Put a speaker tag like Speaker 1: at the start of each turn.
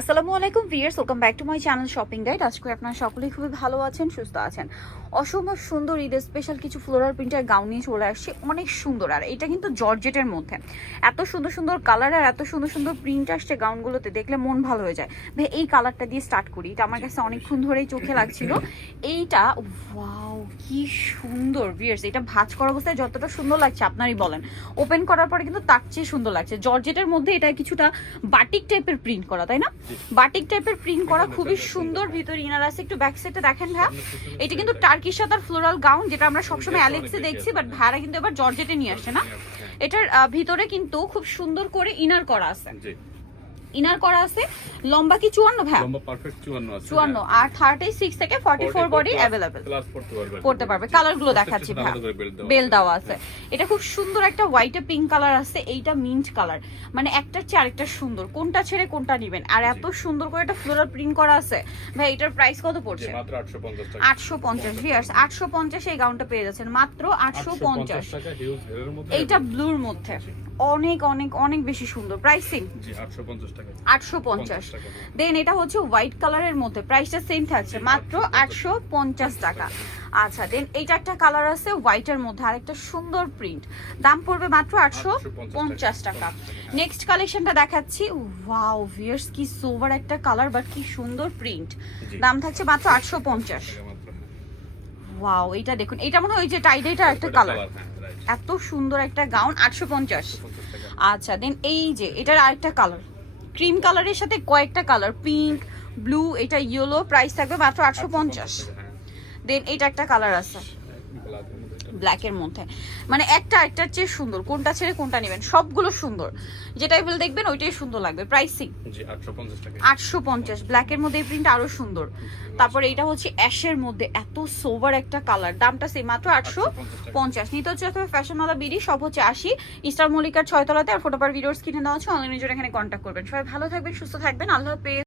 Speaker 1: আসসালামু আলাইকুম viewers welcome back to my channel shopping guide. আজকে আপনারা সকলেই খুবই ভালো আছেন, সুস্থ আছেন। অসম্ভব সুন্দর ঈদের স্পেশাল কিছু ফ্লোরাল প্রিন্টের গাউন নিয়ে চলে আসছে। অনেক সুন্দর, আর এটা কিন্তু জর্জেটের মধ্যে। এত সুন্দর সুন্দর কালার আর এত সুন্দর সুন্দর প্রিন্ট আসছে গাউনগুলোতে দেখলে মন ভালো হয়ে যায়। ভাই, এই কালারটা দিয়ে স্টার্ট করি। এটা আমার কাছে অনেকক্ষণ ধরেই চোখে লাগছিল। এইটা ওয়াও কি সুন্দর ভিয়ার্স এটা ভাঁজ করা অবস্থায় যতটা সুন্দর লাগছে, আপনারই বলেন। ওপেন করার পরে কিন্তু তার চেয়ে সুন্দর লাগছে। জর্জেটের মধ্যে এটা কিছুটা বাটিক টাইপের প্রিন্ট করা, তাই না? বাটিক টাইপের প্রিন্ট করা খুবই সুন্দর ভিতরে ইনার আছে। একটু ব্যাক সাইডে দেখেন ভাই এটা কিন্তু টার্কিশ সাদার ফ্লোরাল গাউন যেটা আমরা সবসময় অ্যালেক্সে দেখছি বাট ভাইরা কিন্তু এবার জর্জেটে নিয়ে আসছে না? এটার ভিতরে কিন্তু খুব সুন্দর করে ইনার করা আছে। ইনার করা আছে লম্বা কি চুয়ান্ন ভাইয়া
Speaker 2: লম্বা পারফেক্ট 54 আছে
Speaker 1: চুয়ান্ন আর থার্টি সিক্স থেকে forty four body available
Speaker 2: class পড়তে পারবে
Speaker 1: পড়তে পারবে। কালারগুলো দেখাচ্ছি
Speaker 2: দেওয়া
Speaker 1: বেল দেওয়া আছে। এটা খুব সুন্দর একটা হোয়াইটে পিঙ্ক কালার আছে এইটা মিন্ট কালার মানে একটার চেয়ে আরেকটা সুন্দর। কোনটা ছেড়ে কোনটা নেবেন? আর এত সুন্দর করে একটা ফ্লোরাল প্রিন্ট করা আছে। ভাই এটার প্রাইস কত পড়ছে?
Speaker 2: মাত্র 850 টাকা।
Speaker 1: আটশো পঞ্চাশ ভিয়ার্স আটশো পঞ্চাশ এই গাউনটা পেয়ে যাচ্ছেন। মাত্র আটশো পঞ্চাশ।
Speaker 2: টাকা হিউজ হেয়ারের মধ্যে
Speaker 1: এইটা ব্লুর মধ্যে। অনেক অনেক অনেক বেশি সুন্দর। প্রাইসিং
Speaker 2: জি 850 টাকা।
Speaker 1: আটশো পঞ্চাশ। দেন এটা হচ্ছে হোয়াইট কালারের মধ্যে। প্রাইসটা সেম থাকছে। মাত্র আটশো পঞ্চাশ টাকা। আচ্ছা দেন এইটা একটা কালার আছে হোয়াইটের মধ্যে। আর একটা সুন্দর প্রিন্ট দাম পড়বে মাত্র আটশো পঞ্চাশ টাকা। নেক্সট কালেকশনটা দেখাচ্ছি। ওয়াও ভিয়ার্স কি সোভার একটা কালার বাট কি সুন্দর প্রিন্ট দাম থাকছে মাত্র আটশো পঞ্চাশ। ওয়াও এটা দেখুন। এটা মনে হয় ওই যে টাইডেটা একটা কালার
Speaker 2: হ্যাঁ,
Speaker 1: এত সুন্দর একটা গাউন আটশো পঞ্চাশ। আচ্ছা দেন এই যে এটার আরেকটা কালার ক্রিম কালারের সাথে কয়েকটা কালার পিঙ্ক ব্লু এটা ইয়েলো প্রাইস থাকবে মাত্র আটশো পঞ্চাশ।
Speaker 2: হ্যাঁ।
Speaker 1: দেন এটা একটা কালার আছে।
Speaker 2: Black এর মধ্যে।
Speaker 1: ব্ল্যাকের মধ্যে মানে একটা একটার চেয়ে সুন্দর কোনটা ছেড়ে কোনটা নেবেন সবগুলো সুন্দর। যেটাই বলে দেখবেন ওইটাই সুন্দর লাগবে। প্রাইসিং
Speaker 2: জি 850 টাকা।
Speaker 1: আটশো পঞ্চাশ ব্ল্যাকের মধ্যে এই প্রিন্ট আরও সুন্দর। তারপর এটা হচ্ছে অ্যাশের মধ্যে এত সোভার একটা কালার দামটা সেই মাত্র আটশো
Speaker 2: 850
Speaker 1: পঞ্চাশ নিতে হচ্ছে অথবা ফ্যাশনওয়ালা বিডি সব হচ্ছে আশি। ইস্টার মল্লিকার ছয়তলাতে আর ফটোপার ভিডিওস কিনে দেওয়া হচ্ছে অনলাইনের জন্য এখানে কন্ট্যাক্ট করবেন। সবাই ভালো থাকবেন সুস্থ থাকবেন। আল্লাহ হাফেজ।